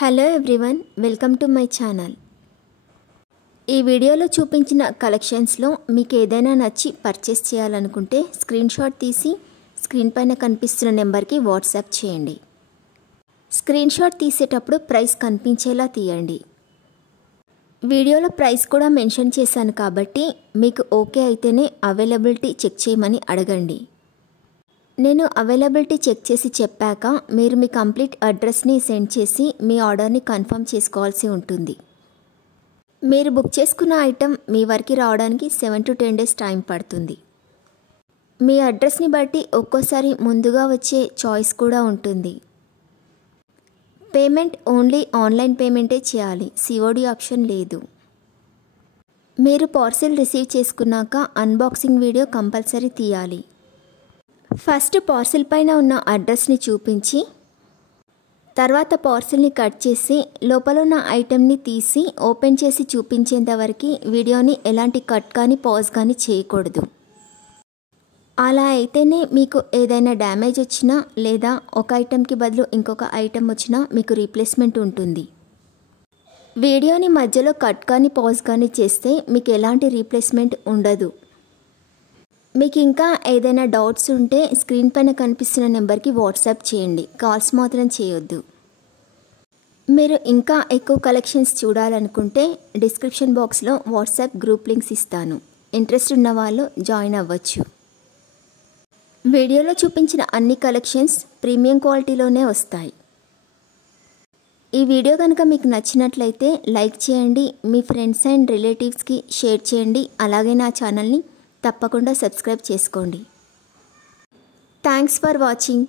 Hello everyone, welcome to my channel. ఈ వీడియోలో చూపించిన కలెక్షన్స్లో మీకు ఏదైనా నచ్చి పర్చేస్ చేయాలనుకుంటే స్క్రీన్ షాట్ తీసి స్క్రీన్ పైన కనిపిస్తున్న నెంబర్కి వాట్సాప్ చేయండి. స్క్రీన్ షాట్ తీసేటప్పుడు ప్రైస్ కనిపించేలా తీయండి. వీడియోలో ప్రైస్ కూడా మెన్షన్ చేశాను కాబట్టి మీకు ఓకే అయితేనే అవైలబిలిటీ చెక్ చేయమని అడగండి. నేను అవైలబిలిటీ చెక్ చేసి చెప్పాక మీరు మీ కంప్లీట్ అడ్రస్ని సెండ్ చేసి మీ ఆర్డర్ని కన్ఫర్మ్ చేసుకోవాల్సి ఉంటుంది. మీరు బుక్ చేసుకున్న ఐటెం మీ వరకు రావడానికి 7 to 10 days టైం పడుతుంది. మీ అడ్రస్ని బట్టి ఒక్కోసారి ముందుగా వచ్చే చాయిస్ కూడా ఉంటుంది. పేమెంట్ ఓన్లీ ఆన్లైన్ పేమెంటే చేయాలి, సిఓడి ఆప్షన్ లేదు. మీరు పార్సిల్ రిసీవ్ చేసుకున్నాక అన్బాక్సింగ్ వీడియో కంపల్సరీ తీయాలి. ఫస్ట్ పార్సిల్ పైన ఉన్న అడ్రస్ని చూపించి తర్వాత పార్సిల్ని కట్ చేసి లోపల ఉన్న ఐటెంని తీసి ఓపెన్ చేసి చూపించేంత వరకు వీడియోని ఎలాంటి కట్ కానీ పాజ్ కానీ చేయకూడదు. అలా అయితేనే మీకు ఏదైనా డ్యామేజ్ వచ్చినా లేదా ఒక ఐటెంకి బదులు ఇంకొక ఐటెం వచ్చినా మీకు రీప్లేస్మెంట్ ఉంటుంది. వీడియోని మధ్యలో కట్ కానీ పాజ్ కానీ చేస్తే మీకు ఎలాంటి రీప్లేస్మెంట్ ఉండదు. మీకు ఇంకా ఏదైనా డౌట్స్ ఉంటే స్క్రీన్ పైన కనిపిస్తున్న నెంబర్కి వాట్సాప్ చేయండి, కాల్స్ మాత్రం చేయొద్దు. మీరు ఇంకా ఎక్కువ కలెక్షన్స్ చూడాలనుకుంటే డిస్క్రిప్షన్ బాక్స్లో వాట్సాప్ గ్రూప్ లింక్స్ ఇస్తాను, ఇంట్రెస్ట్ ఉన్న వాళ్ళు జాయిన్ అవ్వచ్చు. వీడియోలో చూపించిన అన్ని కలెక్షన్స్ ప్రీమియం క్వాలిటీలోనే వస్తాయి. ఈ వీడియో కనుక మీకు నచ్చినట్లయితే లైక్ చేయండి, మీ ఫ్రెండ్స్ అండ్ రిలేటివ్స్కి షేర్ చేయండి. అలాగే నా ఛానల్ని తప్పకుండా సబ్స్క్రైబ్ చేసుకోండి. Thanks for watching.